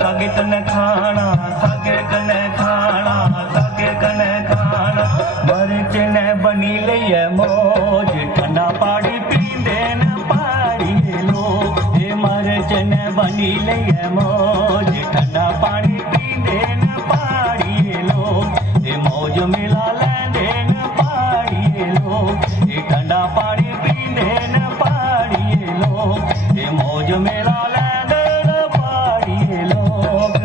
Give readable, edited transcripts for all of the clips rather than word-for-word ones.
सागे कने खाना सागे कने खाना सागे कने खाना मर्च ने बनी लिये मौज ठंडा पानी पींदे न पहाड़ी लोग ये मर्च ने बनी लिये मौज ठंडा पानी पींदे न पहाड़ी लोग ये मौज मिला लेंदे न पहाड़ी लोग ये ठंडा पानी पींदे न पहाड़ी लोग ये मौज मिला लेंदे न पहाड़ी लोग।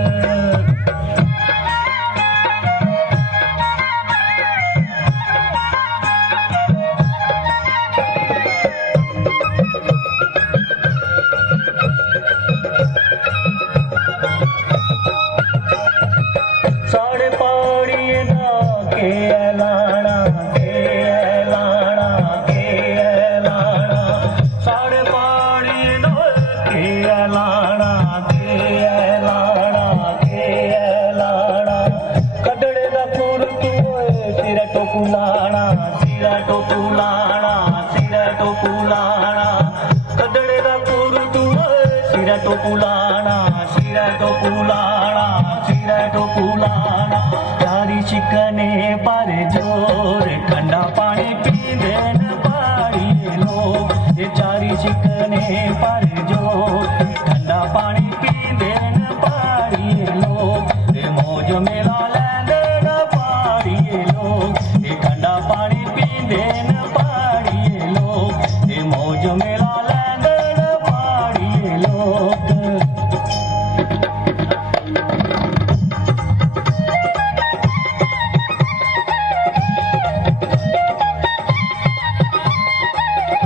साढ़े पहाड़ी दा के लाना साढ़े पहाड़ी दा के लाना कदड़े दा पुर तू सिर टोकुलाना सिर टोकुलाना सिर टोकुलाना कदड़े दा पुर तू सिर टोकुलाना सिर टोकुलाना सिर टोकुलाना यारी शिकने